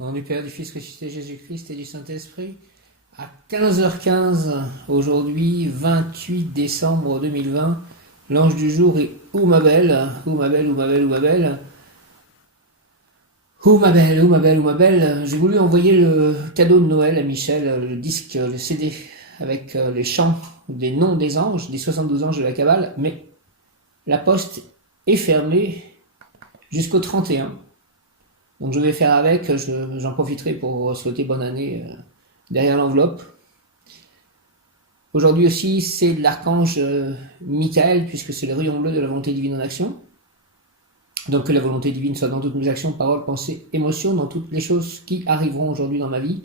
Au nom du Père, du Fils ressuscité Jésus-Christ et du Saint-Esprit, à 15h15, aujourd'hui, 28 décembre 2020, l'ange du jour est Où ma belle, où ma belle, où ma belle, où ma belle, où ma belle, où ma belle, où ma belle. J'ai voulu envoyer le cadeau de Noël à Michel, le disque, le CD, avec les chants des noms des anges, des 72 anges de la Kabbale, mais la poste est fermée jusqu'au 31. Donc je vais faire avec, j'en profiterai pour souhaiter bonne année derrière l'enveloppe. Aujourd'hui aussi, c'est l'archange Michael, puisque c'est le rayon bleu de la volonté divine en action. Donc que la volonté divine soit dans toutes mes actions, paroles, pensées, émotions, dans toutes les choses qui arriveront aujourd'hui dans ma vie,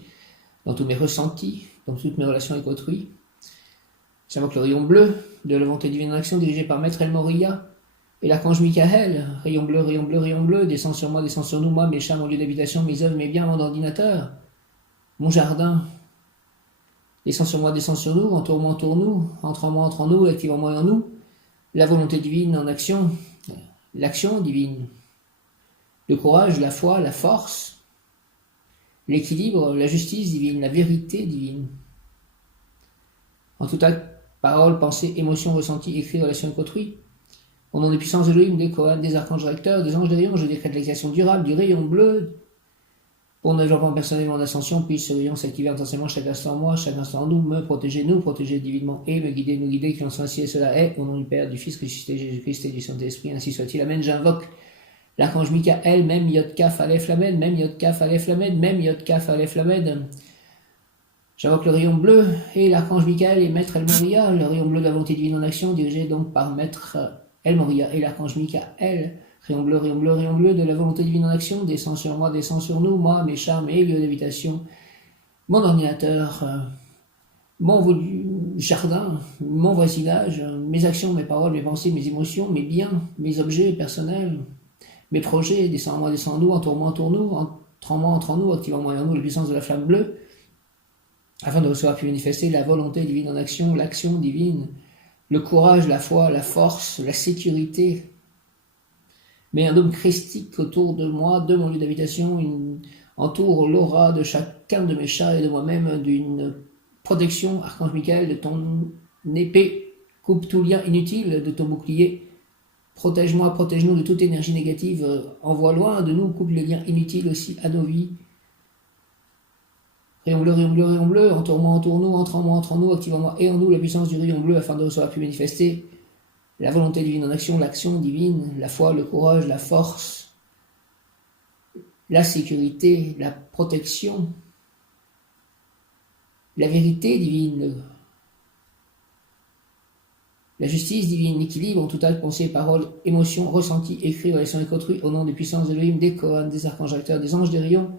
dans tous mes ressentis, dans toutes mes relations avec autrui. J'invoque le rayon bleu de la volonté divine en action, dirigé par Maître El Moria, et l'archange Michael, rayon bleu, rayon bleu, rayon bleu, descend sur moi, descend sur nous, moi, mes chats, mon lieu d'habitation, mes œuvres, mes biens, mon ordinateur, mon jardin. Descend sur moi, descend sur nous, entoure-moi, entoure-nous, entre en moi, entre en nous, active en moi et en nous. La volonté divine en action, l'action divine, le courage, la foi, la force, l'équilibre, la justice divine, la vérité divine. En tout acte, parole, pensée, émotion, ressenti, écrit, relation avec autrui. Au nom des puissances de Elohim, des Kohanes, des archanges recteurs, des anges des rayons, je décrète l'exaction durable du rayon bleu. Pour ne développement personnel en ascension, puisse ce rayon s'activer intensément chaque instant en moi, chaque instant en nous, me protéger, nous protéger divinement et me guider, nous guider, qu'il en soit ainsi et cela est. Au nom du Père, du Fils ressuscité Jésus-Christ et du Saint-Esprit, ainsi soit-il. Amen. J'invoque l'archange Michael, même Yod Kaf Aleph Lamed, même Yod Kaf Aleph Lamed, même Yod Kaf Aleph Lamed. J'invoque le rayon bleu et l'archange Michael et Maître El Moria, le rayon bleu de la volonté divine en action, dirigé donc par Maître El Moria et l'archange Michael. Rayon bleu, rayon bleu, rayon bleu de la volonté divine en action, descend sur moi, descend sur nous, moi, mes chars, mes lieux d'habitation, mon ordinateur, mon jardin, mon voisinage, mes actions, mes paroles, mes pensées, mes émotions, mes biens, mes objets personnels, mes projets, descend en moi, descend en nous, entoure-moi, entoure-nous, entre en moi, entre en nous, active en moi et en nous la puissance de la flamme bleue, afin de recevoir puis manifester la volonté divine en action, l'action divine, le courage, la foi, la force, la sécurité. Mais un dôme christique autour de moi, de mon lieu d'habitation, entoure l'aura de chacun de mes chats et de moi-même d'une protection, archange Michael, de ton épée, coupe tout lien inutile de ton bouclier, protège-moi, protège-nous de toute énergie négative, envoie loin de nous, coupe les liens inutiles aussi à nos vies. Rayon bleu, rayon bleu, rayon bleu, entoure-moi, entoure-nous, entre en moi, entre en nous, active en moi et en nous la puissance du rayon bleu afin de recevoir puis manifester la volonté divine en action, l'action divine, la foi, le courage, la force, la sécurité, la protection, la vérité divine, la justice divine, l'équilibre en tout acte, pensée, parole, émotion, ressenti, écrit, relation avec autrui, au nom des puissances de Elohim, des Kohanes, des archanges acteurs, des anges des rayons.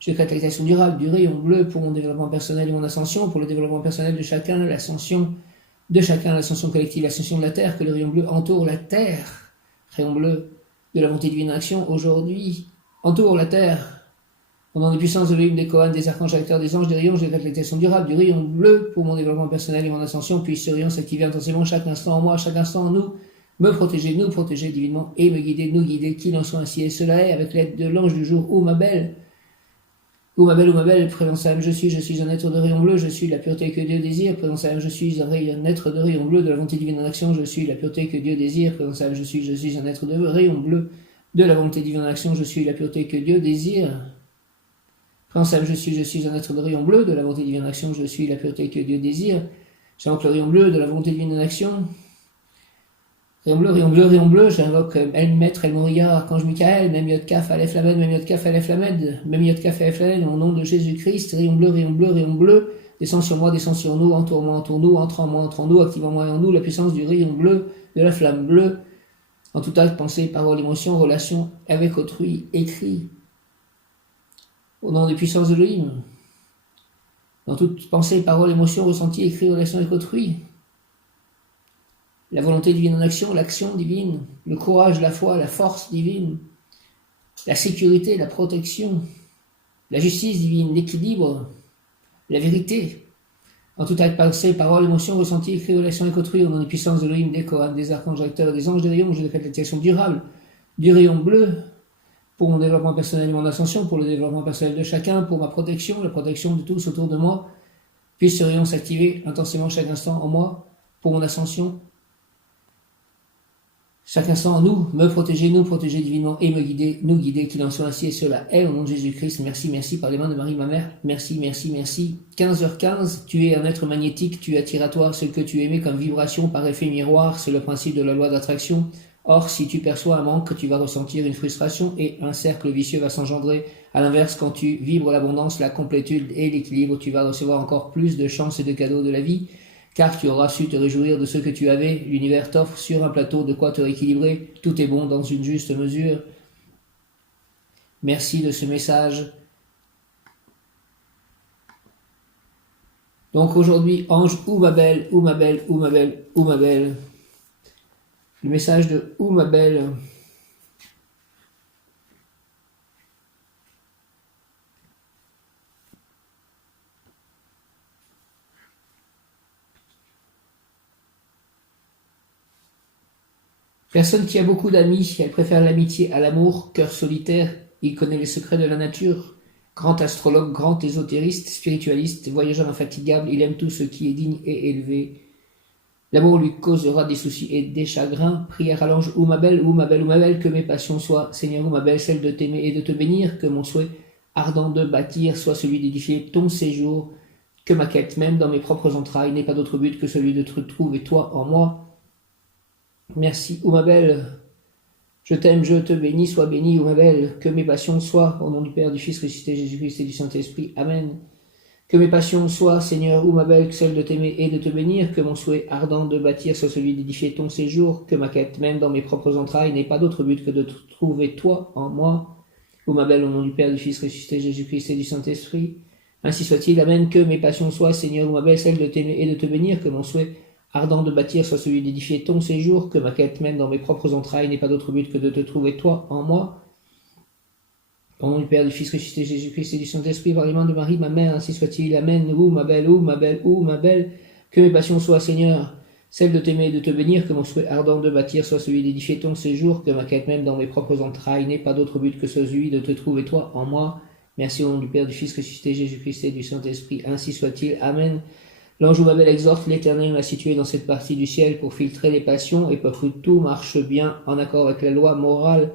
Je décrète l'action durable du rayon bleu pour mon développement personnel et mon ascension, pour le développement personnel de chacun, l'ascension de chacun, l'ascension collective, l'ascension de la terre, que le rayon bleu entoure la terre. Rayon bleu de la volonté divine en action, aujourd'hui, entoure la terre. Au nom des puissances de Elohim, des Kohanes, des archanges acteurs, des anges des rayons, je décrète l'action durable du rayon bleu pour mon développement personnel et mon ascension, puisse ce rayon s'activer intensément chaque instant en moi, chaque instant en nous, me protéger, nous protéger divinement et me guider, nous guider, qu'il en soit ainsi et cela est, avec l'aide de l'ange du jour, ô ma belle, présence à je suis un être de rayon bleu, je suis la pureté que Dieu désire, présence à je suis un être de rayon bleu de la volonté divine en action, je suis la pureté que Dieu désire, présence à je suis un être de rayon bleu de la volonté divine en action, je suis la pureté que Dieu désire, présence à je suis un être de rayon bleu de la volonté divine en action, je suis la pureté que Dieu désire, j'invoque le rayon bleu de la volonté divine en action, rayon bleu, rayon bleu, rayon bleu, j'invoque Maître El Moria, archange Michael, même Yod Kaf Aleph Lamed, même Yod Kaf Aleph Lamed, même Yod Kaf Aleph Lamed, au nom de Jésus-Christ, rayon bleu, rayon bleu, rayon bleu, descend sur moi, descend sur nous, entoure-moi, entoure-nous, entre en moi, entre en nous, active en moi et en nous la puissance du rayon bleu, de la flamme bleue, en tout acte, pensée, parole, émotion, relation avec autrui, écrit, au nom des puissances de Elohim, dans toute pensée, parole, émotion, ressenti, écrit, relation avec autrui, la volonté divine en action, l'action divine, le courage, la foi, la force divine, la sécurité, la protection, la justice divine, l'équilibre, la vérité, en tout acte, pensée, parole, émotion, ressenti, écrit, relation avec autrui, au nom des puissances de Elohim, des Kohanes, des archanges acteurs, des anges des rayons, je décrète l'action durable du rayon bleu pour mon développement personnel et mon ascension, pour le développement personnel de chacun, pour ma protection, la protection de tous autour de moi. Puisse ce rayon s'activer intensément chaque instant en moi, pour mon ascension. Chaque instant en nous, me protéger, nous protéger divinement et me guider, nous guider, qu'il en soit ainsi et cela est au nom de Jésus-Christ. Merci, merci par les mains de Marie, ma mère. Merci, merci, merci. 15h15, tu es un être magnétique, tu attires à toi ce que tu aimais comme vibration par effet miroir, c'est le principe de la loi d'attraction. Or, si tu perçois un manque, tu vas ressentir une frustration et un cercle vicieux va s'engendrer. À l'inverse, quand tu vibres l'abondance, la complétude et l'équilibre, tu vas recevoir encore plus de chances et de cadeaux de la vie, car tu auras su te réjouir de ce que tu avais. L'univers t'offre sur un plateau de quoi te rééquilibrer. Tout est bon dans une juste mesure. Merci de ce message. Donc aujourd'hui, ange, ou ma belle, ou ma belle, ou ma belle, ou ma belle. Le message de ou ma belle. Personne qui a beaucoup d'amis, elle préfère l'amitié à l'amour, cœur solitaire, il connaît les secrets de la nature. Grand astrologue, grand ésotériste, spiritualiste, voyageur infatigable, il aime tout ce qui est digne et élevé. L'amour lui causera des soucis et des chagrins. Prière à l'ange, ou ma belle, ou ma belle, ou ma belle, que mes passions soient, Seigneur, ou ma belle, celle de t'aimer et de te bénir, que mon souhait ardent de bâtir soit celui d'édifier ton séjour, que ma quête, même dans mes propres entrailles, n'ait pas d'autre but que celui de te trouver toi en moi. Merci, ou ma belle, je t'aime, je te bénis, sois béni, ou ma belle, que mes passions soient, au nom du Père, du Fils ressuscité, Jésus-Christ et du Saint-Esprit. Amen. Que mes passions soient, Seigneur, ou ma belle, celle de t'aimer et de te bénir, que mon souhait ardent de bâtir soit celui d'édifier ton séjour, que ma quête, même dans mes propres entrailles, n'ait pas d'autre but que de te trouver toi en moi, ou ma belle, au nom du Père, du Fils ressuscité, Jésus-Christ et du Saint-Esprit. Ainsi soit-il, amen, que mes passions soient, Seigneur, ou ma belle, celle de t'aimer et de te bénir, que mon souhait ardent de bâtir soit celui d'édifier ton séjour, que ma quête, même dans mes propres entrailles, n'ait pas d'autre but que de te trouver toi en moi. Au nom du Père, du Fils ressuscité, Jésus-Christ et du Saint-Esprit, par les mains de Marie, ma mère, ainsi soit-il. Amen. Ou ma belle, ou ma belle, ou ma belle, que mes passions soient, Seigneur, celle de t'aimer et de te bénir, que mon souhait ardent de bâtir soit celui d'édifier ton séjour, que ma quête même dans mes propres entrailles n'ait pas d'autre but que celui de te trouver toi en moi. Merci au nom du Père, du Fils ressuscité, Jésus-Christ et du Saint-Esprit, ainsi soit-il. Amen. L'ange ou ma belle exhorte l'Éternel m'a situé dans cette partie du ciel pour filtrer les passions et pour que tout marche bien en accord avec la loi morale.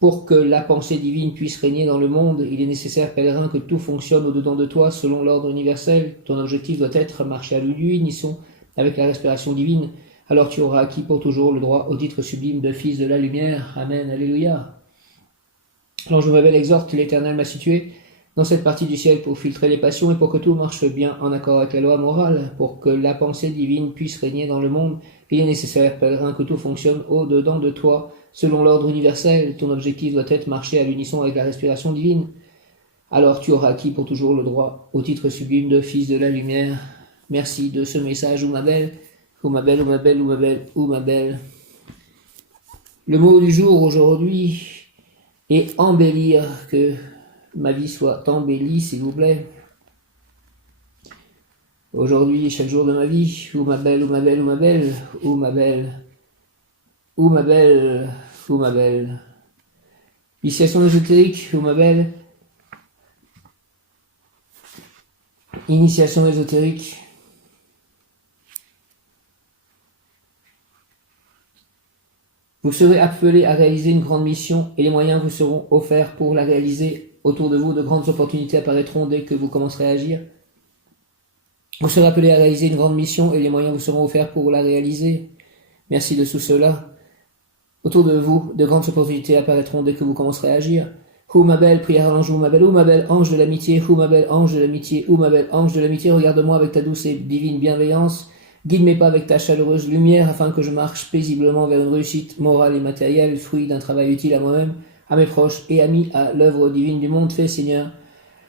Pour que la pensée divine puisse régner dans le monde, il est nécessaire, pèlerin, que tout fonctionne au-dedans de toi selon l'ordre universel. Ton objectif doit être marcher à l'unisson avec la respiration divine. Alors tu auras acquis pour toujours le droit au titre sublime de fils de la lumière. Amen. Alléluia. L'ange ou ma belle exhorte l'Éternel m'a situé dans cette partie du ciel pour filtrer les passions et pour que tout marche bien en accord avec la loi morale, pour que la pensée divine puisse régner dans le monde, il est nécessaire, pèlerin, que tout fonctionne au-dedans de toi, selon l'ordre universel. Ton objectif doit être marcher à l'unisson avec la respiration divine. Alors tu auras acquis pour toujours le droit au titre sublime de fils de la lumière. Merci de ce message, ou ma belle, ou ma belle, ou ma belle, ou ma belle, ou ma belle. Le mot du jour aujourd'hui est embellir, que ma vie soit embellie, s'il vous plaît. Aujourd'hui, chaque jour de ma vie, ou ma belle, ou ma belle, ou ma belle, ou ma belle, ou ma belle, ou ma belle. Initiation ésotérique, ou ma belle. Initiation ésotérique. Vous serez appelé à réaliser une grande mission et les moyens vous seront offerts pour la réaliser. Autour de vous, de grandes opportunités apparaîtront dès que vous commencerez à agir. Vous serez appelé à réaliser une grande mission et les moyens vous seront offerts pour la réaliser. Merci de tout cela. Autour de vous, de grandes opportunités apparaîtront dès que vous commencerez à agir. Ou ma belle, prière à l'ange, ou ma belle ange de l'amitié, ou ma belle ange de l'amitié, ou ma belle ange de l'amitié, regarde-moi avec ta douce et divine bienveillance. Guide mes pas avec ta chaleureuse lumière afin que je marche paisiblement vers une réussite morale et matérielle, fruit d'un travail utile à moi-même, à mes proches et amis, à l'œuvre divine du monde. Fais, Seigneur,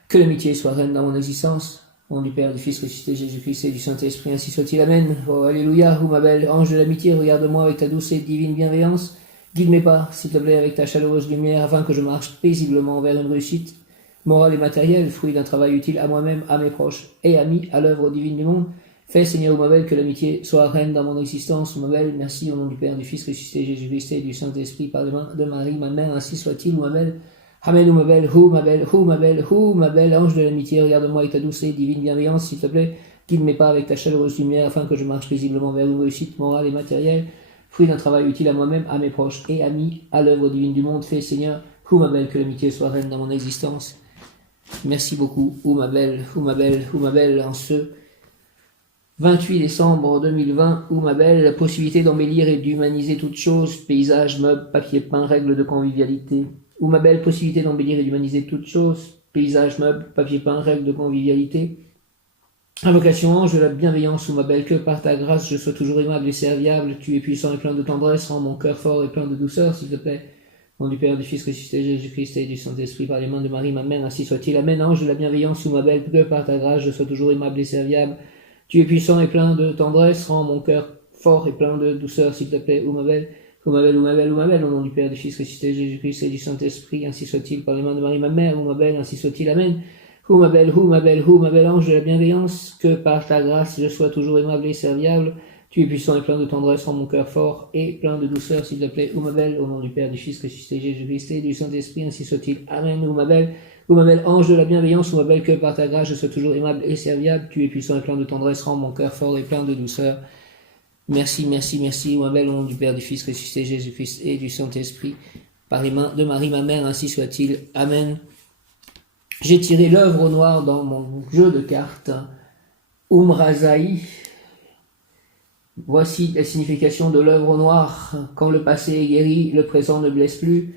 que l'amitié soit reine dans mon existence. Au nom du Père, du Fils ressuscité, Jésus-Christ et du Saint-Esprit, ainsi soit-il. Amen. Oh, alléluia. Ou ma belle ange de l'amitié, regarde-moi avec ta douce et divine bienveillance. Guide mes pas, s'il te plaît, avec ta chaleureuse lumière, afin que je marche paisiblement vers une réussite morale et matérielle, fruit d'un travail utile à moi-même, à mes proches et amis, à l'œuvre divine du monde. Fais, Seigneur, ou ma belle, que l'amitié soit reine dans mon existence. Ou ma belle, merci au nom du Père, du Fils ressuscité, Jésus-Christ et du Saint-Esprit, par les mains de Marie, ma mère, ainsi soit-il. Ou ma belle, Amen, ou ma belle, ou ma belle, ou ma belle, ou ma belle, ange de l'amitié, regarde-moi avec ta douce et divine bienveillance, s'il te plaît, guide mes pas avec ta chaleureuse lumière, afin que je marche paisiblement vers une réussite morale et matérielle, fruit d'un travail utile à moi-même, à mes proches et amis, à l'œuvre divine du monde. Fais, Seigneur, ou ma belle, que l'amitié soit reine dans mon existence. Merci beaucoup, ou ma belle, ou ma belle, ou ma belle, en ce 28 décembre 2020, ou ma belle, la possibilité d'embellir et d'humaniser toutes choses, paysages, meubles, papier peint, règles de convivialité. Ou ma belle, possibilité d'embellir et d'humaniser toutes choses, paysages, meubles, papier peint, règles de convivialité. Invocation ange de la bienveillance, ou ma belle, que par ta grâce je sois toujours aimable et serviable, tu es puissant et plein de tendresse, rends mon cœur fort et plein de douceur, s'il te plaît. Au nom du Père, du Fils, ressuscité, Jésus-Christ et du Saint-Esprit, par les mains de Marie, ma mère, ainsi soit-il. Amen. Ange de la bienveillance, ou ma belle, que par ta grâce je sois toujours aimable et serviable, tu es puissant et plein de tendresse, rends mon cœur fort et plein de douceur, s'il te plaît. Ou ma belle, ou ma belle, ou ma belle, ou ma belle, au nom du Père, du Fils, ressuscité, Jésus-Christ et du Saint-Esprit, ainsi soit-il, par les mains de Marie, ma mère, ou ma belle, ainsi soit-il. Amen. Ou ma belle, ou ma belle, ou ma belle, ange de la bienveillance, que par ta grâce je sois toujours aimable et serviable, tu es puissant et plein de tendresse, rends mon cœur fort et plein de douceur, s'il te plaît. Ou ma belle, au nom du Père, du Fils, ressuscité, Jésus-Christ et du Saint-Esprit, ainsi soit-il. Amen. Ou ma belle, ange de la bienveillance, ou ma belle, que par ta grâce je sois toujours aimable et serviable, tu es puissant et plein de tendresse, rends mon cœur fort et plein de douceur. Merci, merci, merci, ou ma belle, au nom du Père, du Fils, ressuscité, Jésus-Christ et du Saint-Esprit, par les mains de Marie, ma mère, ainsi soit-il. Amen. J'ai tiré l'œuvre au noir dans mon jeu de cartes Umrazaï. Voici la signification de l'œuvre au noir. Quand le passé est guéri, le présent ne blesse plus.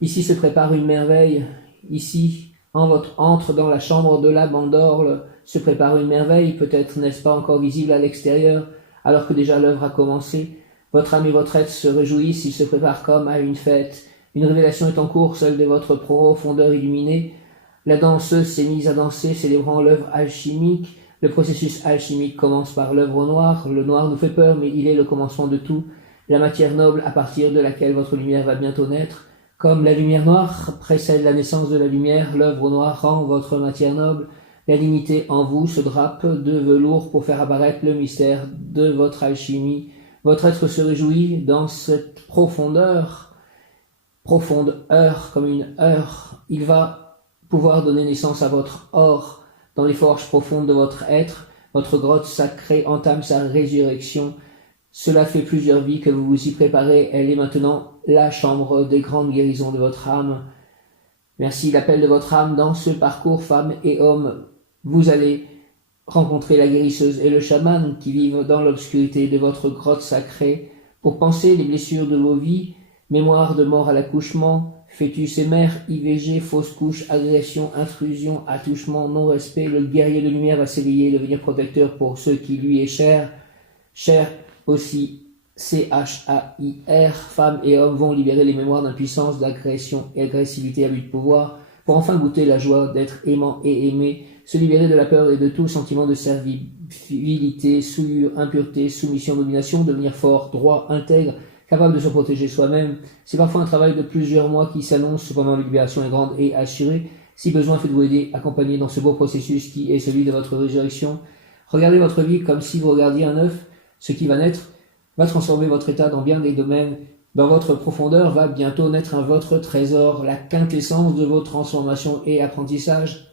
Ici se prépare une merveille. Ici, entre dans la chambre de la bandorle, se prépare une merveille. Peut-être n'est-ce pas encore visible à l'extérieur, alors que déjà l'œuvre a commencé. Votre âme et votre être se réjouissent, il se prépare comme à une fête. Une révélation est en cours, celle de votre profondeur illuminée. La danseuse s'est mise à danser, célébrant l'œuvre alchimique. Le processus alchimique commence par l'œuvre noire. Le noir nous fait peur, mais il est le commencement de tout. La matière noble à partir de laquelle votre lumière va bientôt naître. Comme la lumière noire précède la naissance de la lumière, l'œuvre noire rend votre matière noble. La dignité en vous se drape de velours pour faire apparaître le mystère de votre alchimie. Votre être se réjouit dans cette profonde heure, comme une heure. Il va pouvoir donner naissance à votre or. Dans les forges profondes de votre être, votre grotte sacrée entame sa résurrection. Cela fait plusieurs vies que vous vous y préparez. Elle est maintenant la chambre des grandes guérisons de votre âme. Merci l'appel de votre âme dans ce parcours, femmes et hommes. Vous allez rencontrer la guérisseuse et le chaman qui vivent dans l'obscurité de votre grotte sacrée pour penser les blessures de vos vies, mémoire de mort à l'accouchement, fœtus et mère, IVG, fausse couche, agression, intrusion, attouchement, non-respect. Le guerrier de lumière va s'éveiller, devenir protecteur pour ceux qui lui est cher. Cher aussi, CHAIR, femmes et hommes vont libérer les mémoires d'impuissance, d'agression et agressivité à but de pouvoir, pour enfin goûter la joie d'être aimant et aimé, se libérer de la peur et de tout sentiment de servilité, souillure, impureté, soumission, domination, devenir fort, droit, intègre, capable de se protéger soi-même. C'est parfois un travail de plusieurs mois qui s'annonce, cependant la libération est grande et assurée. Si besoin, faites-vous aider, accompagner dans ce beau processus qui est celui de votre résurrection. Regardez votre vie comme si vous regardiez un œuf. Ce qui va naître va transformer votre état dans bien des domaines. Dans votre profondeur va bientôt naître votre trésor, la quintessence de vos transformations et apprentissages.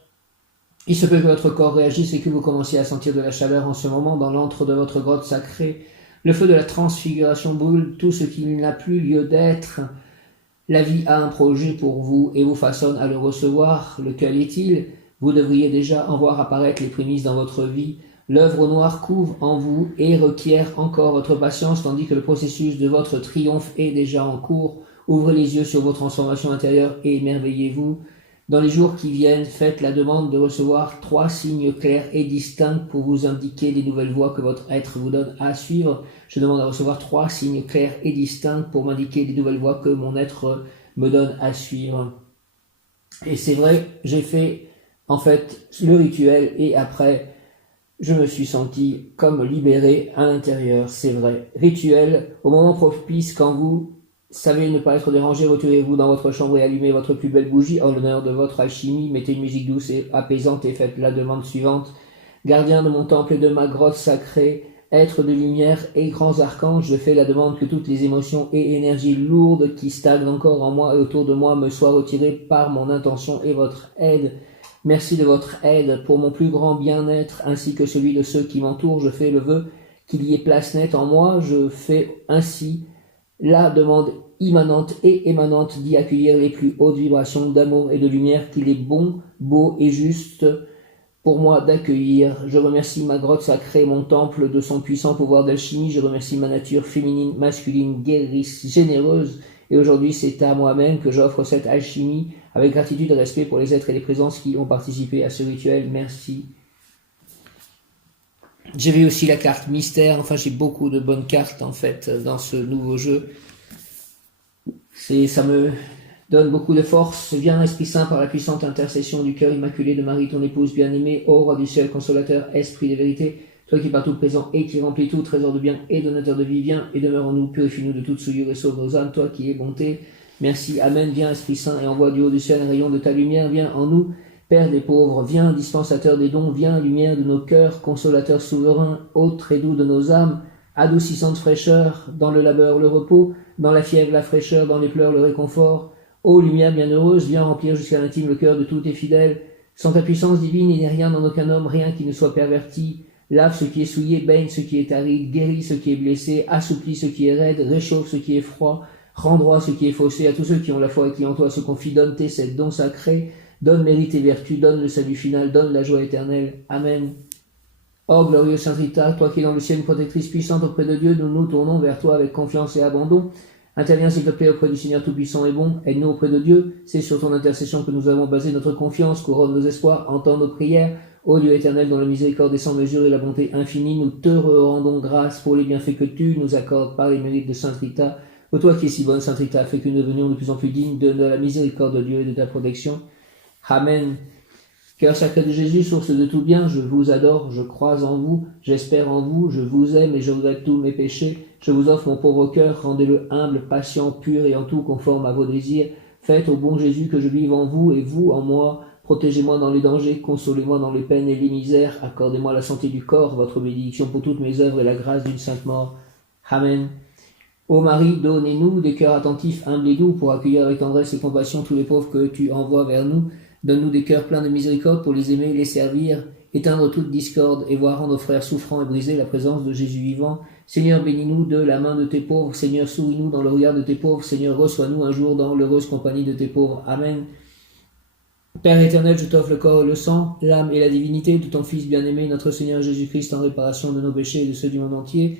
Il se peut que votre corps réagisse et que vous commenciez à sentir de la chaleur en ce moment dans l'antre de votre grotte sacrée. Le feu de la transfiguration brûle tout ce qui n'a plus lieu d'être. La vie a un projet pour vous et vous façonne à le recevoir. Lequel est-il? Vous devriez déjà en voir apparaître les prémices dans votre vie. L'œuvre au noir couvre en vous et requiert encore votre patience, tandis que le processus de votre triomphe est déjà en cours. Ouvrez les yeux sur vos transformations intérieures et émerveillez-vous. Dans les jours qui viennent, faites la demande de recevoir 3 signes clairs et distincts pour vous indiquer les nouvelles voies que votre être vous donne à suivre. Je demande à recevoir 3 signes clairs et distincts pour m'indiquer les nouvelles voies que mon être me donne à suivre. Et c'est vrai, j'ai fait en fait le rituel et après, je me suis senti comme libéré à l'intérieur, c'est vrai. Rituel, au moment propice quand vous savez ne pas être dérangé, retirez-vous dans votre chambre et allumez votre plus belle bougie en l'honneur de votre alchimie. Mettez une musique douce et apaisante et faites la demande suivante. Gardien de mon temple et de ma grotte sacrée, êtres de lumière et grands archanges, je fais la demande que toutes les émotions et énergies lourdes qui stagnent encore en moi et autour de moi me soient retirées par mon intention et votre aide. Merci de votre aide pour mon plus grand bien-être ainsi que celui de ceux qui m'entourent. Je fais le vœu qu'il y ait place nette en moi. Je fais ainsi la demande immanente et émanante d'y accueillir les plus hautes vibrations d'amour et de lumière qu'il est bon, beau et juste pour moi d'accueillir. Je remercie ma grotte sacrée, mon temple de son puissant pouvoir d'alchimie. Je remercie ma nature féminine, masculine, guérisse, généreuse. Et aujourd'hui, c'est à moi-même que j'offre cette alchimie avec gratitude et respect pour les êtres et les présences qui ont participé à ce rituel. Merci. J'ai vu aussi la carte mystère. Enfin, j'ai beaucoup de bonnes cartes en fait dans ce nouveau jeu. Ça me donne beaucoup de force. Viens, Esprit Saint, par la puissante intercession du cœur immaculé de Marie, ton épouse bien-aimée, ô roi du ciel, consolateur, esprit de vérité, toi qui partout présent et qui remplis tout trésor de bien et donateur de vie, viens et demeure en nous, purifie-nous de toute souillure et sauve nos âmes, toi qui es bonté. Merci, Amen. Viens, Esprit Saint, et envoie du haut du ciel un rayon de ta lumière. Viens en nous, Père des pauvres. Viens, dispensateur des dons. Viens, lumière de nos cœurs, consolateur souverain, hôte très doux de nos âmes, adoucissante fraîcheur, dans le labeur le repos, dans la fièvre la fraîcheur, dans les pleurs le réconfort. Ô lumière bienheureuse, viens remplir jusqu'à l'intime le cœur de tous tes fidèles. Sans ta puissance divine, il n'y a rien dans aucun homme, rien qui ne soit perverti. Lave ce qui est souillé, baigne ce qui est aride, guéris ce qui est blessé, assouplis ce qui est raide, réchauffe ce qui est froid, rends droit ce qui est faussé. À tous ceux qui ont la foi et qui en toi se confient, donne tes sept dons sacrés, donne mérite et vertu, donne le salut final, donne la joie éternelle. Amen. Ô glorieuse Sainte Rita, toi qui es dans le ciel, une protectrice puissante auprès de Dieu, nous nous tournons vers toi avec confiance et abandon. Interviens s'il te plaît auprès du Seigneur Tout-Puissant et bon, aide-nous auprès de Dieu, c'est sur ton intercession que nous avons basé notre confiance, couronne nos espoirs, entends nos prières. Ô Dieu éternel, dont la miséricorde est sans mesure et la bonté infinie, nous te rendons grâce pour les bienfaits que tu nous accordes par les mérites de Sainte Rita. Ô toi qui es si bonne, Sainte Rita, fais que nous devenions de plus en plus dignes de la miséricorde de Dieu et de ta protection. Amen. Cœur sacré de Jésus, source de tout bien, je vous adore, je crois en vous, j'espère en vous, je vous aime et je regrette tous mes péchés. Je vous offre mon pauvre cœur, rendez-le humble, patient, pur et en tout conforme à vos désirs. Faites au bon Jésus que je vive en vous et vous en moi. Protégez-moi dans les dangers, consolez-moi dans les peines et les misères. Accordez-moi la santé du corps, votre bénédiction pour toutes mes œuvres et la grâce d'une sainte mort. Amen. Ô Marie, donnez-nous des cœurs attentifs, humbles et doux, pour accueillir avec tendresse et compassion tous les pauvres que tu envoies vers nous. Donne-nous des cœurs pleins de miséricorde pour les aimer et les servir, éteindre toute discorde et voir en nos frères souffrants et brisés la présence de Jésus vivant. Seigneur, bénis-nous de la main de tes pauvres. Seigneur, souris-nous dans le regard de tes pauvres. Seigneur, reçois-nous un jour dans l'heureuse compagnie de tes pauvres. Amen. Père éternel, je t'offre le corps et le sang, l'âme et la divinité de ton Fils bien-aimé, notre Seigneur Jésus-Christ, en réparation de nos péchés et de ceux du monde entier.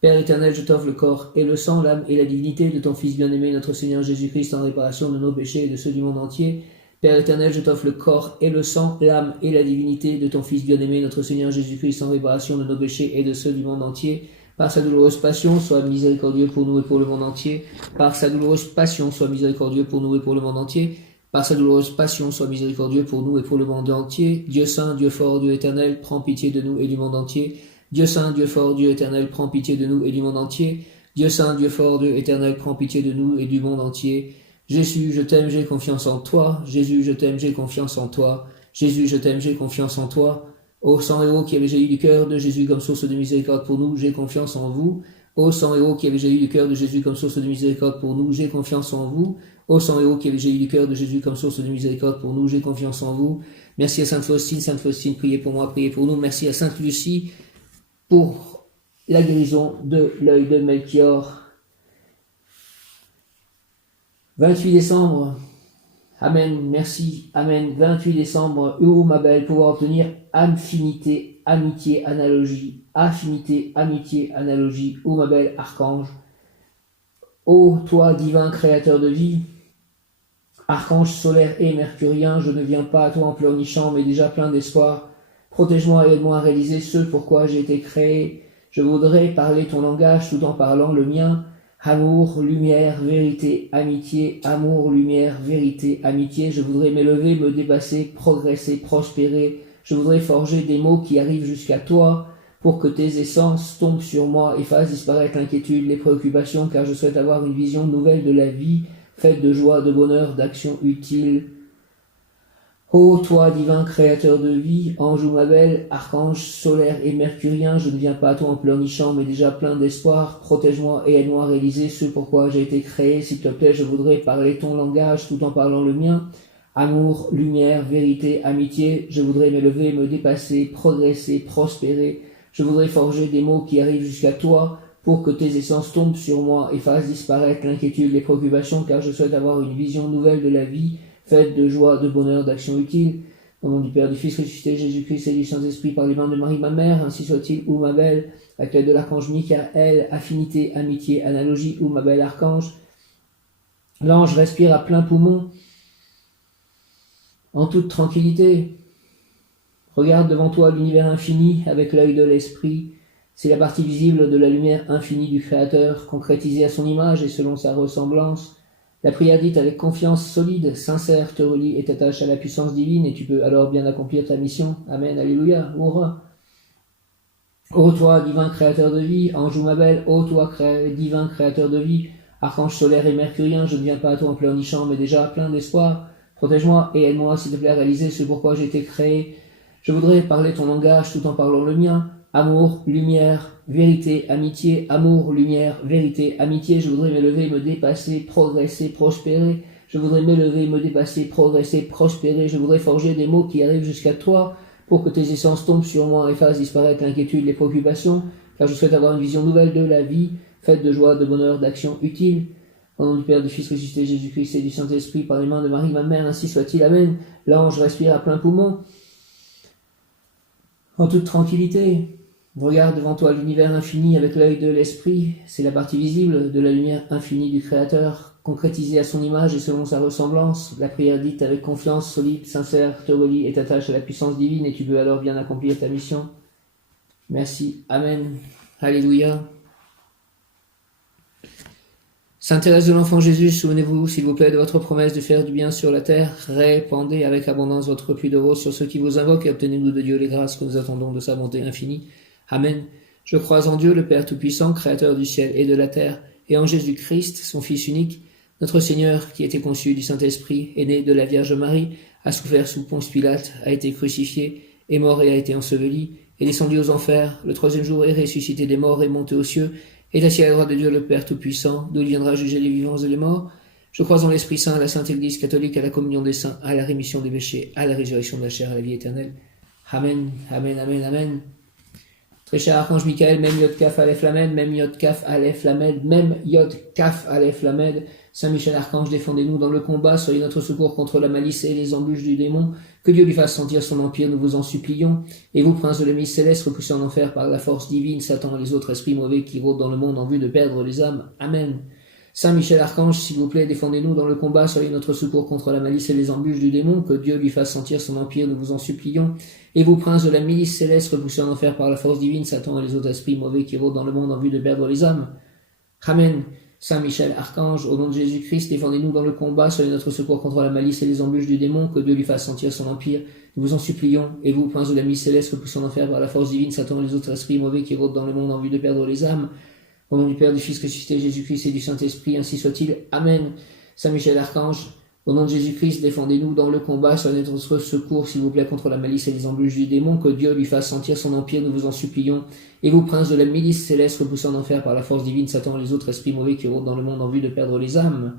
Père éternel, je t'offre le corps et le sang, l'âme et la divinité de ton Fils bien-aimé, notre Seigneur Jésus-Christ, en réparation de nos péchés et de ceux du monde entier. Père éternel, je t'offre le corps et le sang, l'âme et la divinité de ton Fils bien-aimé, notre Seigneur Jésus-Christ, en réparation de nos péchés et de ceux du monde entier. Par sa douloureuse passion, sois miséricordieux pour nous et pour le monde entier. Par sa douloureuse passion, sois miséricordieux pour nous et pour le monde entier. Par sa douloureuse passion, sois miséricordieux pour nous et pour le monde entier. Dieu saint, Dieu fort, Dieu éternel, prends pitié de nous et du monde entier. Dieu saint, Dieu fort, Dieu éternel, prends pitié de nous et du monde entier. Dieu saint, Dieu fort, Dieu éternel, prends pitié de nous et du monde entier. Jésus, je t'aime, j'ai confiance en toi. Jésus, je t'aime, j'ai confiance en toi. Jésus, je t'aime, j'ai confiance en toi. Ô sang et eau qui avez jailli du cœur de Jésus comme source de miséricorde pour nous, j'ai confiance en vous. Ô sang et eau qui avez jailli du cœur de Jésus comme source de miséricorde pour nous, j'ai confiance en vous. Ô sang et eau qui avez jailli du cœur de Jésus comme source de miséricorde pour nous, j'ai confiance en vous. Merci à Sainte Faustine, priez pour moi, priez pour nous. Merci à Sainte Lucie pour la guérison de l'œil de Melchior. 28 décembre, Amen, merci, Amen. 28 décembre, ma belle, pouvoir obtenir affinité, amitié, analogie, affinité, amitié, analogie, ma belle, archange. Ô toi, divin créateur de vie, archange solaire et mercurien, je ne viens pas à toi en pleurnichant, mais déjà plein d'espoir. Protège-moi et aide-moi à réaliser ce pourquoi j'ai été créé. Je voudrais parler ton langage tout en parlant le mien. Amour, lumière, vérité, amitié, amour, lumière, vérité, amitié. Je voudrais m'élever, me dépasser, progresser, prospérer. Je voudrais forger des mots qui arrivent jusqu'à toi pour que tes essences tombent sur moi et fassent disparaître l'inquiétude, les préoccupations, car je souhaite avoir une vision nouvelle de la vie, faite de joie, de bonheur, d'actions utiles. Ô toi, divin créateur de vie, ange ou ma belle, archange solaire et mercurien, je ne viens pas à toi en pleurnichant, mais déjà plein d'espoir. Protège-moi et aide-moi à réaliser ce pourquoi j'ai été créé. S'il te plaît, je voudrais parler ton langage tout en parlant le mien. Amour, lumière, vérité, amitié, je voudrais m'élever, me dépasser, progresser, prospérer. Je voudrais forger des mots qui arrivent jusqu'à toi pour que tes essences tombent sur moi et fassent disparaître l'inquiétude, les préoccupations, car je souhaite avoir une vision nouvelle de la vie, faite de joie, de bonheur, d'action utile. Au nom du Père, du Fils ressuscité, Jésus-Christ et du Saint-Esprit, par les mains de Marie, ma mère, ainsi soit-il, ou ma belle, avec l'aide de l'archange Michael, affinité, amitié, analogie, ou ma belle archange. L'ange respire à plein poumon, en toute tranquillité. Regarde devant toi l'univers infini avec l'œil de l'esprit. C'est la partie visible de la lumière infinie du Créateur, concrétisée à son image et selon sa ressemblance. La prière dite avec confiance solide, sincère, te relie et t'attache à la puissance divine, et tu peux alors bien accomplir ta mission. Amen, alléluia, hurrah. Ô toi, divin créateur de vie, ange ou ma belle, ô toi, divin créateur de vie, archange solaire et mercurien, je ne viens pas à toi en pleurnichant, mais déjà plein d'espoir. Protège-moi et aide-moi, s'il te plaît, à réaliser ce pourquoi j'ai été créé. Je voudrais parler ton langage tout en parlant le mien. Amour, lumière, vérité, amitié. Amour, lumière, vérité, amitié. Je voudrais m'élever, me dépasser, progresser, prospérer. Je voudrais m'élever, me dépasser, progresser, prospérer. Je voudrais forger des mots qui arrivent jusqu'à toi pour que tes essences tombent sur moi et fassent disparaître l'inquiétude, les préoccupations, car je souhaite avoir une vision nouvelle de la vie, faite de joie, de bonheur, d'action utile. Au nom du Père, du Fils ressuscité, Jésus-Christ et du Saint-Esprit, par les mains de Marie, ma mère, ainsi soit-il. Amen. L'ange respire à plein poumon, en toute tranquillité. Regarde devant toi l'univers infini avec l'œil de l'esprit. C'est la partie visible de la lumière infinie du Créateur, concrétisée à son image et selon sa ressemblance. La prière dite avec confiance, solide, sincère, te relie et t'attache à la puissance divine, et tu peux alors bien accomplir ta mission. Merci. Amen. Alléluia. Sainte Thérèse de l'Enfant Jésus, souvenez-vous, s'il vous plaît, de votre promesse de faire du bien sur la terre. Répandez avec abondance votre pluie de rose sur ceux qui vous invoquent et obtenez-nous de Dieu les grâces que nous attendons de sa bonté infinie. Amen. Je crois en Dieu, le Père Tout-Puissant, Créateur du ciel et de la terre, et en Jésus-Christ, son Fils unique, notre Seigneur, qui était conçu du Saint-Esprit, est né de la Vierge Marie, a souffert sous Ponce Pilate, a été crucifié, est mort et a été enseveli, est descendu aux enfers, le troisième jour est ressuscité des morts et monté aux cieux, est assis à la droite de Dieu le Père Tout-Puissant, d'où il viendra juger les vivants et les morts. Je crois en l'Esprit Saint, à la Sainte Église catholique, à la communion des saints, à la rémission des péchés, à la résurrection de la chair, à la vie éternelle. Amen, amen, amen, amen. Très cher archange Michael, même Yod Kaf Aleph Lamed, même Yod Kaf Aleph Lamed, même Yod Kaf Aleph Lamed. Saint Michel Archange, défendez-nous dans le combat, soyez notre secours contre la malice et les embûches du démon. Que Dieu lui fasse sentir son empire, nous vous en supplions. Et vous, princes de la milice céleste, repoussés en enfer par la force divine, Satan et les autres esprits mauvais qui rôdent dans le monde en vue de perdre les âmes. Amen. Saint Michel Archange, s'il vous plaît, défendez-nous dans le combat, soyez notre secours contre la malice et les embûches du démon, que Dieu lui fasse sentir son empire, nous vous en supplions. Et vous, princes de la milice céleste, repoussés en enfer par la force divine, Satan et les autres esprits mauvais qui rôdent dans le monde en vue de perdre les âmes. Amen. Saint Michel Archange, au nom de Jésus-Christ, défendez-nous dans le combat, soyez notre secours contre la malice et les embûches du démon, que Dieu lui fasse sentir son empire, nous vous en supplions. Et vous, princes de la milice céleste, repoussés en enfer par la force divine, Satan et les autres esprits mauvais qui rôdent dans le monde en vue de perdre les âmes. Au nom du Père, du Fils ressuscité, Jésus-Christ et du Saint-Esprit, ainsi soit-il. Amen. Saint Michel Archange, au nom de Jésus-Christ, défendez-nous dans le combat, soyez notre secours, s'il vous plaît, contre la malice et les embûches du démon, que Dieu lui fasse sentir son empire, nous vous en supplions. Et vous, princes de la milice céleste, repoussés en enfer par la force divine, Satan et les autres esprits mauvais qui rôdent dans le monde en vue de perdre les âmes.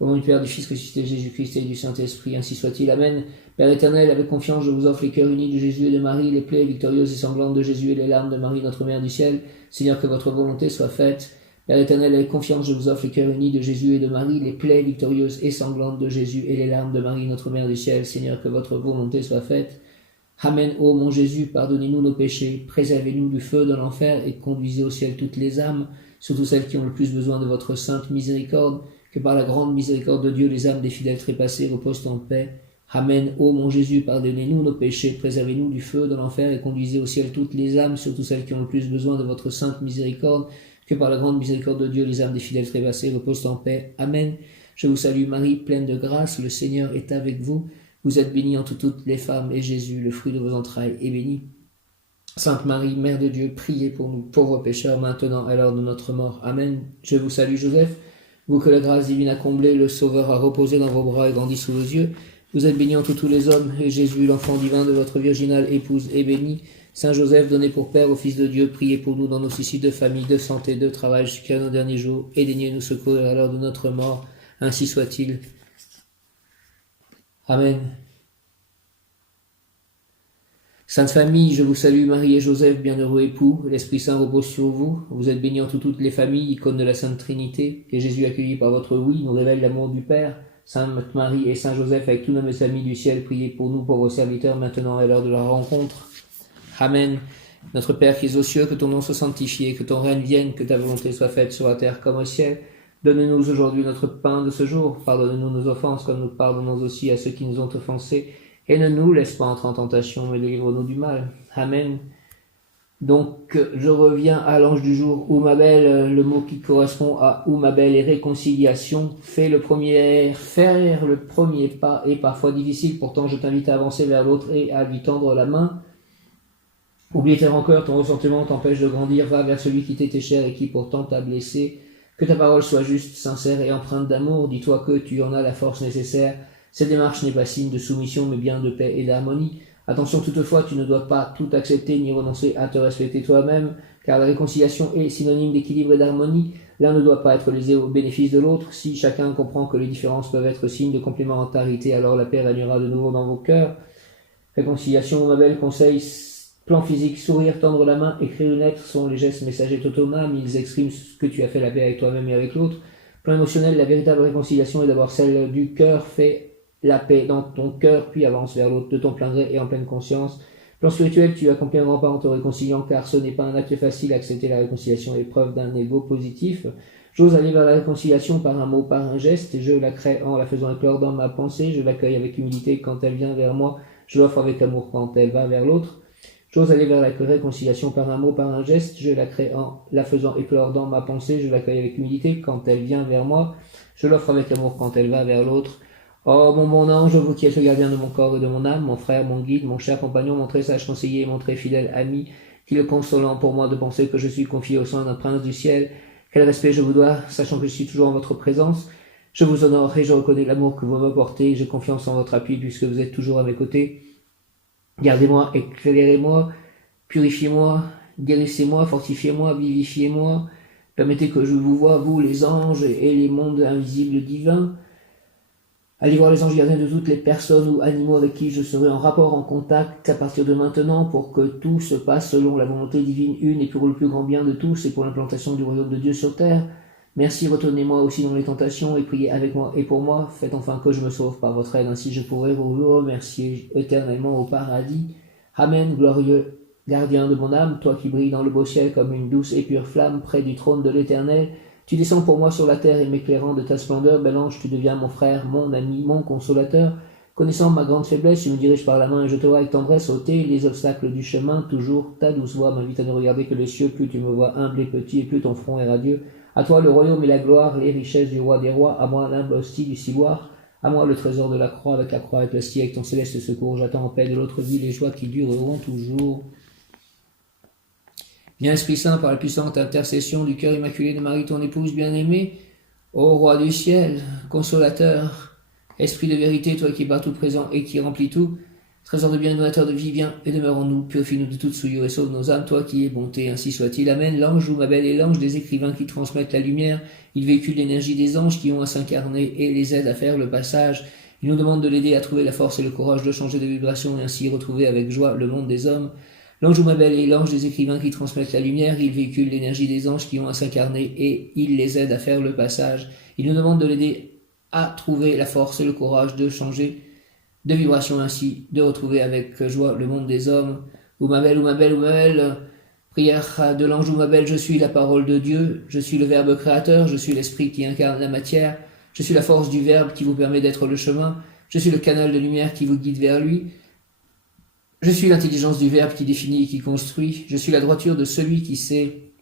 Au nom du Père, du Fils ressuscité, Jésus-Christ et du Saint-Esprit, ainsi soit-il. Amen. Père éternel, avec confiance, je vous offre les cœurs unis de Jésus et de Marie, les plaies victorieuses et sanglantes de Jésus et les larmes de Marie, notre Mère du ciel. Seigneur, que votre volonté soit faite. Père éternel, avec confiance, je vous offre les cœurs unis de Jésus et de Marie, les plaies victorieuses et sanglantes de Jésus et les larmes de Marie, notre Mère du ciel. Seigneur, que votre volonté soit faite. Amen. Ô mon Jésus, pardonnez-nous nos péchés, préservez-nous du feu de l'enfer et conduisez au ciel toutes les âmes, surtout celles qui ont le plus besoin de votre sainte miséricorde. Que par la grande miséricorde de Dieu, les âmes des fidèles trépassés reposent en paix. Amen. Ô mon Jésus, pardonnez-nous nos péchés, préservez-nous du feu de l'enfer et conduisez au ciel toutes les âmes, surtout celles qui ont le plus besoin de votre sainte miséricorde. Que par la grande miséricorde de Dieu, les âmes des fidèles trépassés reposent en paix. Amen. Je vous salue Marie, pleine de grâce, le Seigneur est avec vous. Vous êtes bénie entre toutes les femmes, et Jésus, le fruit de vos entrailles, est béni. Sainte Marie, Mère de Dieu, priez pour nous, pauvres pécheurs, maintenant et à l'heure de notre mort. Amen. Je vous salue Joseph, vous que la grâce divine a comblé, le Sauveur a reposé dans vos bras et grandi sous vos yeux. Vous êtes bénie entre tous les hommes, et Jésus, l'enfant divin de votre virginale épouse, est béni. Saint Joseph, donné pour Père au Fils de Dieu, priez pour nous dans nos soucis de famille, de santé, de travail, jusqu'à nos derniers jours, et daignez nous secourir à l'heure de notre mort. Ainsi soit-il. Amen. Sainte Famille, je vous salue, Marie et Joseph, bienheureux époux, l'Esprit Saint repose sur vous. Vous êtes bénie entre toutes les familles, icône de la Sainte Trinité, et Jésus, accueilli par votre oui, nous révèle l'amour du Père. Sainte Marie et Saint Joseph, avec tous nos amis du ciel, priez pour nous, pauvres serviteurs, maintenant et à l'heure de la rencontre. Amen. Notre Père qui es aux cieux, que ton nom soit sanctifié, que ton règne vienne, que ta volonté soit faite sur la terre comme au ciel. Donne-nous aujourd'hui notre pain de ce jour. Pardonne-nous nos offenses, comme nous pardonnons aussi à ceux qui nous ont offensés. Et ne nous laisse pas entrer en tentation, mais délivre-nous du mal. Amen. Donc, je reviens à l'ange du jour, ou ma belle, le mot qui correspond à ou ma belle est réconciliation. Faire le premier pas est parfois difficile, pourtant je t'invite à avancer vers l'autre et à lui tendre la main. Oublie tes rancœurs, ton ressentiment t'empêche de grandir, va vers celui qui t'était cher et qui pourtant t'a blessé. Que ta parole soit juste, sincère et empreinte d'amour, dis-toi que tu en as la force nécessaire. Cette démarche n'est pas signe de soumission, mais bien de paix et d'harmonie. Attention toutefois, tu ne dois pas tout accepter ni renoncer à te respecter toi-même, car la réconciliation est synonyme d'équilibre et d'harmonie. L'un ne doit pas être lésé au bénéfice de l'autre. Si chacun comprend que les différences peuvent être signes de complémentarité, alors la paix régnera de nouveau dans vos cœurs. Réconciliation, ma belle, conseil, plan physique, sourire, tendre la main, écrire une lettre sont les gestes messagers de ton âme. Ils expriment ce que tu as fait la paix avec toi-même et avec l'autre. Plan émotionnel, la véritable réconciliation est d'abord celle du cœur, fait la paix dans ton cœur, puis avance vers l'autre de ton plein gré et en pleine conscience. Plan spirituel, tu accomplis un grand pas en te réconciliant, car ce n'est pas un acte facile. Accepter la réconciliation est preuve d'un ego positif. J'ose aller vers la réconciliation par un mot, par un geste, je la crée en la faisant éclore dans ma pensée, je l'accueille avec humilité quand elle vient vers moi, je l'offre avec amour quand elle va vers l'autre. J'ose aller vers la réconciliation par un mot, par un geste, je la crée en la faisant éclore dans ma pensée, je l'accueille avec humilité quand elle vient vers moi, je l'offre avec amour quand elle va vers l'autre. Oh mon bon ange, vous qui êtes le gardien de mon corps et de mon âme, mon frère, mon guide, mon cher compagnon, mon très sage conseiller, mon très fidèle ami, qu'il est consolant pour moi de penser que je suis confié au sein d'un prince du ciel. Quel respect je vous dois, sachant que je suis toujours en votre présence. Je vous honore et je reconnais l'amour que vous me portez, j'ai confiance en votre appui puisque vous êtes toujours à mes côtés. Gardez-moi, éclairez-moi, purifiez-moi, guérissez-moi, fortifiez-moi, vivifiez-moi. Permettez que je vous voie, vous les anges et les mondes invisibles divins. Allez voir les anges gardiens de toutes les personnes ou animaux avec qui je serai en rapport, en contact à partir de maintenant pour que tout se passe selon la volonté divine une et pour le plus grand bien de tous et pour l'implantation du royaume de Dieu sur terre. Merci, retenez-moi aussi dans les tentations et priez avec moi et pour moi. Faites enfin que je me sauve par votre aide, ainsi je pourrai vous remercier éternellement au paradis. Amen, glorieux gardien de mon âme, toi qui brilles dans le beau ciel comme une douce et pure flamme près du trône de l'Éternel. Tu descends pour moi sur la terre et m'éclairant de ta splendeur, bel ange, tu deviens mon frère, mon ami, mon consolateur. Connaissant ma grande faiblesse, tu me diriges par la main et je te vois avec tendresse ôter les obstacles du chemin. Toujours ta douce voix m'invite à ne regarder que les cieux, plus tu me vois humble et petit et plus ton front est radieux. À toi le royaume et la gloire, les richesses du roi des rois, à moi l'humble hostie du ciboire, à moi le trésor de la croix, avec la croix éclaircie, avec ton céleste secours, j'attends en paix de l'autre vie les joies qui dureront toujours. Viens Esprit Saint, par la puissante intercession du cœur immaculé de Marie, ton épouse bien-aimée, ô roi du ciel, consolateur, esprit de vérité, toi qui es partout présent et qui remplis tout, trésor de bien, donateur de vie, viens et demeure en nous, purifie-nous de toute souillure et sauve nos âmes, toi qui es bonté, ainsi soit-il. Amen. L'ange ou ma belle est l'ange des écrivains qui transmettent la lumière, il véhicule l'énergie des anges qui ont à s'incarner et les aide à faire le passage. Il nous demande de l'aider à trouver la force et le courage de changer de vibration et ainsi retrouver avec joie le monde des hommes. L'ange ou ma belle est l'ange des écrivains qui transmettent la lumière, il véhicule l'énergie des anges qui ont à s'incarner et il les aide à faire le passage. Il nous demande de l'aider à trouver la force et le courage de changer de vibration ainsi, de retrouver avec joie le monde des hommes. Ou ma belle, ou ma belle, ou ma belle, prière de l'ange ou ma belle, je suis la parole de Dieu, je suis le Verbe créateur, je suis l'esprit qui incarne la matière, je suis la force du Verbe qui vous permet d'être le chemin, je suis le canal de lumière qui vous guide vers lui. Je suis l'intelligence du Verbe qui définit et qui construit. Je suis la droiture de celui qui sait.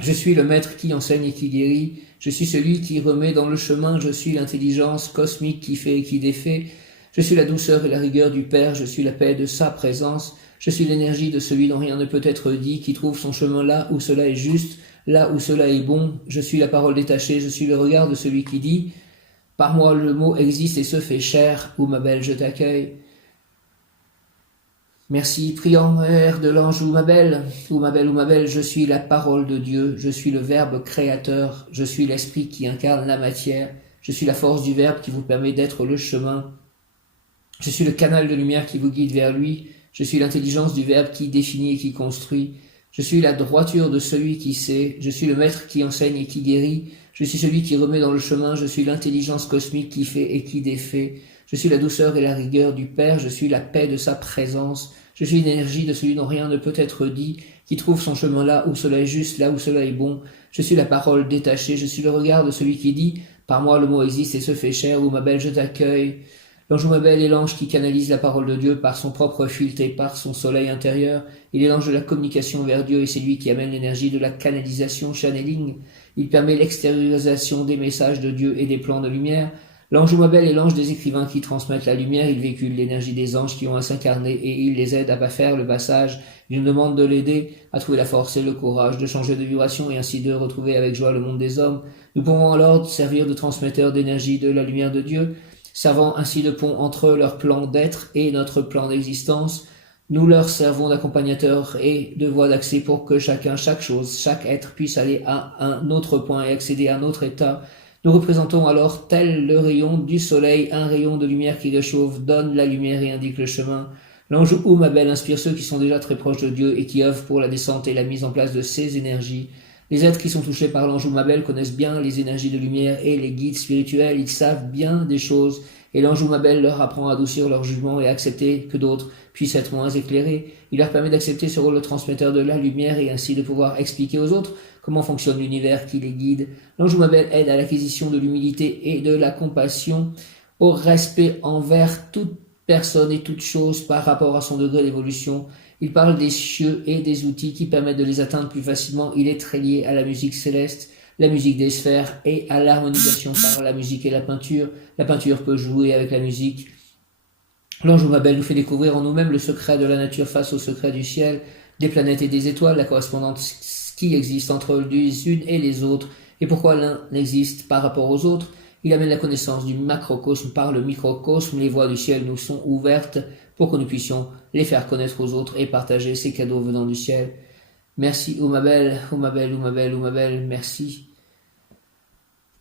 Je suis le maître qui enseigne et qui guérit. Je suis celui qui remet dans le chemin. Je suis l'intelligence cosmique qui fait et qui défait. Je suis la douceur et la rigueur du Père. Je suis la paix de sa présence. Je suis l'énergie de celui dont rien ne peut être dit, qui trouve son chemin là où cela est juste, là où cela est bon. Je suis la parole détachée. Je suis le regard de celui qui dit Par moi, le mot existe et se fait chair. Ou ma belle, je t'accueille. Merci, prière de l'ange ou ma belle, je suis la parole de Dieu, je suis le Verbe créateur, je suis l'Esprit qui incarne la matière, je suis la force du Verbe qui vous permet d'être le chemin, je suis le canal de lumière qui vous guide vers lui, je suis l'intelligence du Verbe qui définit et qui construit, je suis la droiture de celui qui sait, je suis le maître qui enseigne et qui guérit, je suis celui qui remet dans le chemin, je suis l'intelligence cosmique qui fait et qui défait, je suis la douceur et la rigueur du Père, je suis la paix de sa présence, je suis l'énergie de celui dont rien ne peut être dit, qui trouve son chemin là où cela est juste, là où cela est bon. Je suis la parole détachée, je suis le regard de celui qui dit « Par moi le mot existe et se fait chair, ou ma belle, je t'accueille ». L'ange ou ma belle est l'ange qui canalise la parole de Dieu par son propre filtre et par son soleil intérieur. Il est l'ange de la communication vers Dieu et c'est lui qui amène l'énergie de la canalisation, channeling. Il permet l'extériorisation des messages de Dieu et des plans de lumière. L'ange ou ma belle est l'ange des écrivains qui transmettent la lumière, il véhicule l'énergie des anges qui ont à s'incarner et il les aide à faire le passage. Il nous demande de l'aider à trouver la force et le courage de changer de vibration et ainsi de retrouver avec joie le monde des hommes. Nous pouvons alors servir de transmetteurs d'énergie de la lumière de Dieu, servant ainsi de pont entre leur plan d'être et notre plan d'existence. Nous leur servons d'accompagnateurs et de voies d'accès pour que chacun, chaque chose, chaque être puisse aller à un autre point et accéder à un autre état. Nous représentons alors tel le rayon du soleil, un rayon de lumière qui réchauffe, donne la lumière et indique le chemin. L'ange ou ma belle inspire ceux qui sont déjà très proches de Dieu et qui œuvrent pour la descente et la mise en place de ces énergies. Les êtres qui sont touchés par l'ange ou ma belle connaissent bien les énergies de lumière et les guides spirituels, ils savent bien des choses et l'ange ou ma belle leur apprend à adoucir leur jugement et à accepter que d'autres puissent être moins éclairés. Il leur permet d'accepter ce rôle de transmetteur de la lumière et ainsi de pouvoir expliquer aux autres comment fonctionne l'univers qui les guide. L'ange ou ma belle aide à l'acquisition de l'humilité et de la compassion, au respect envers toute personne et toute chose par rapport à son degré d'évolution. Il parle des cieux et des outils qui permettent de les atteindre plus facilement. Il est très lié à la musique céleste, la musique des sphères et à l'harmonisation par la musique et la peinture. La peinture peut jouer avec la musique. L'ange ou ma belle nous fait découvrir en nous-mêmes le secret de la nature face au secret du ciel, des planètes et des étoiles, la correspondance qui existe entre les unes et les autres, et pourquoi l'un existe par rapport aux autres. Il amène la connaissance du macrocosme par le microcosme. Les voies du ciel nous sont ouvertes pour que nous puissions les faire connaître aux autres et partager ces cadeaux venant du ciel. Merci, ô ma belle, ô ma belle, ô ma belle, ô ma belle, merci.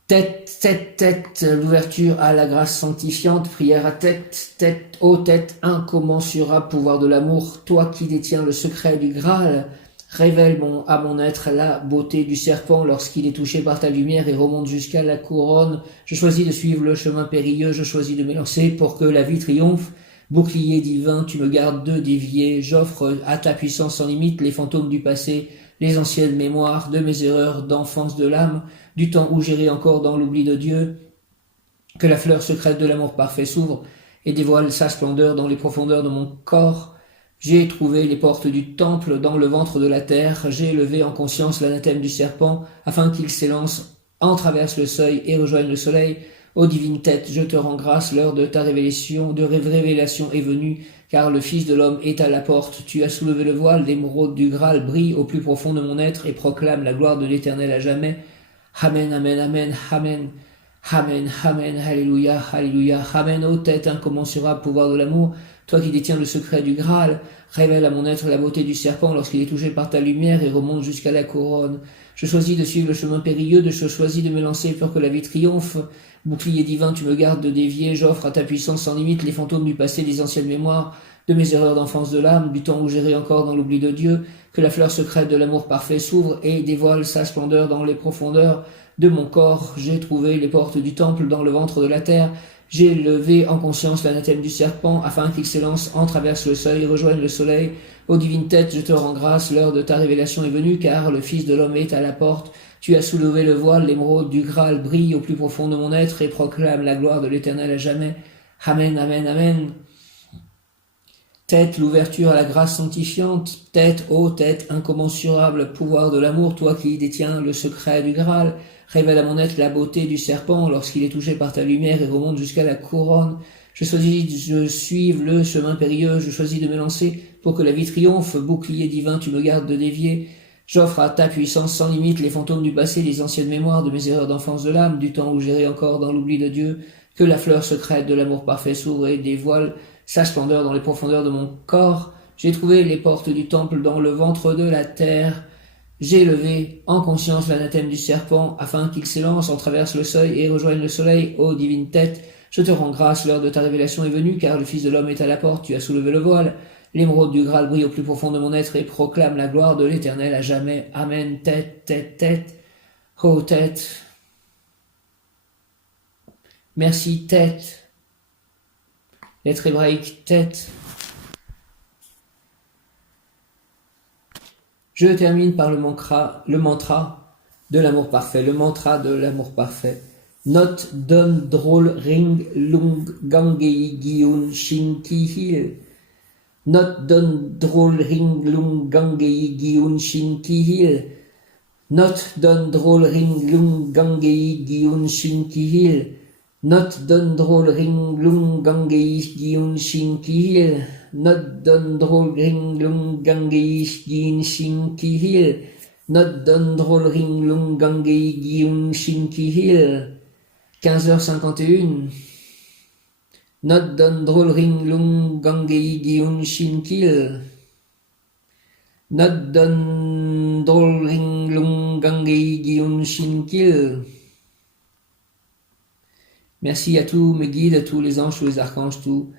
Tête, l'ouverture à la grâce sanctifiante, prière à tête, ô tête, incommensurable pouvoir de l'amour, toi qui détiens le secret du Graal, révèle à mon être la beauté du serpent lorsqu'il est touché par ta lumière et remonte jusqu'à la couronne. Je choisis de suivre le chemin périlleux, je choisis de m'élancer pour que la vie triomphe. Bouclier divin, tu me gardes de dévier, j'offre à ta puissance sans limite les fantômes du passé, les anciennes mémoires de mes erreurs d'enfance de l'âme, du temps où j'irai encore dans l'oubli de Dieu. Que la fleur secrète de l'amour parfait s'ouvre et dévoile sa splendeur dans les profondeurs de mon corps. J'ai trouvé les portes du temple dans le ventre de la terre, j'ai élevé en conscience l'anathème du serpent, afin qu'il s'élance, en traverse le seuil et rejoigne le soleil. Ô divine tête, je te rends grâce, l'heure de ta révélation est venue, car le Fils de l'homme est à la porte. Tu as soulevé le voile, l'émeraude du Graal brille au plus profond de mon être et proclame la gloire de l'Éternel à jamais. Amen, amen, amen, amen. Amen, amen, alléluia, alléluia, amen, ô tête incommensurable, pouvoir de l'amour, toi qui détiens le secret du Graal, révèle à mon être la beauté du serpent lorsqu'il est touché par ta lumière et remonte jusqu'à la couronne. Je choisis de suivre le chemin périlleux, je choisis de m'élancer pour que la vie triomphe. Bouclier divin, tu me gardes de dévier, j'offre à ta puissance sans limite les fantômes du passé, des anciennes mémoires, de mes erreurs d'enfance de l'âme, du temps où j'irai encore dans l'oubli de Dieu, que la fleur secrète de l'amour parfait s'ouvre et dévoile sa splendeur dans les profondeurs de mon corps. J'ai trouvé les portes du temple dans le ventre de la terre, j'ai levé en conscience l'anathème du serpent, afin qu'il s'élance, en traverse le seuil et rejoigne le soleil. Ô divine tête, je te rends grâce, l'heure de ta révélation est venue, car le Fils de l'homme est à la porte. Tu as soulevé le voile, l'émeraude du Graal brille au plus profond de mon être et proclame la gloire de l'Éternel à jamais. Amen, amen, amen. Tête, l'ouverture à la grâce sanctifiante. Tête, ô tête incommensurable, pouvoir de l'amour, toi qui détiens le secret du Graal. Révèle à mon être la beauté du serpent lorsqu'il est touché par ta lumière et remonte jusqu'à la couronne. Je choisis de suivre le chemin périlleux, je choisis de me lancer pour que la vie triomphe. Bouclier divin, tu me gardes de dévier. J'offre à ta puissance sans limite les fantômes du passé, les anciennes mémoires de mes erreurs d'enfance de l'âme, du temps où j'irai encore dans l'oubli de Dieu, que la fleur secrète de l'amour parfait s'ouvre et dévoile sa splendeur dans les profondeurs de mon corps. J'ai trouvé les portes du temple dans le ventre de la terre. J'ai levé en conscience l'anathème du serpent, afin qu'il s'élance, en traverse le seuil et rejoigne le soleil. Ô divine tête, je te rends grâce, l'heure de ta révélation est venue, car le Fils de l'homme est à la porte, tu as soulevé le voile. L'émeraude du Graal brille au plus profond de mon être et proclame la gloire de l'Éternel à jamais. Amen. Tête, tête, tête. Oh, tête. Merci, tête. Lettre hébraïque, tête. Je termine par le mantra de l'amour parfait. Le mantra de l'amour parfait. Not don drôle ring lung gangei giun shin ki hil. Not don drôle ring lung gangei giun shin ki hil. Not don drôle ring lung gangei giun shin ki hil. Not don drôle ring lung gangei giun shin ki hil. Not don drôle ring lung gangei giun shin ki hil. Not don drôle ring lung gangei giun shin ki hil. 15h51. Not don drôle ring lung gangei giun shin kil. Not don drôle ring lung gangei giun shin kil. Merci à tous mes guides, à tous les anges, tous les archanges, tous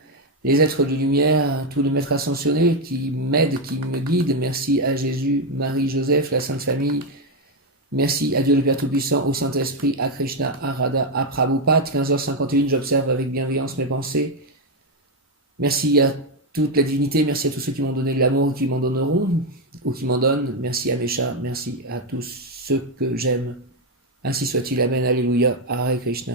les êtres de lumière, tous les maîtres ascensionnés qui m'aident, qui me guident. Merci à Jésus, Marie, Joseph, la Sainte Famille. Merci à Dieu le Père Tout-Puissant, au Saint-Esprit, à Krishna, à Radha, à Prabhupada. 15h51, j'observe avec bienveillance mes pensées. Merci à toute la divinité, merci à tous ceux qui m'ont donné de l'amour ou qui m'en donneront, ou qui m'en donnent. Merci à mes chats, merci à tous ceux que j'aime. Ainsi soit-il, Amen, Alléluia, Hare Krishna.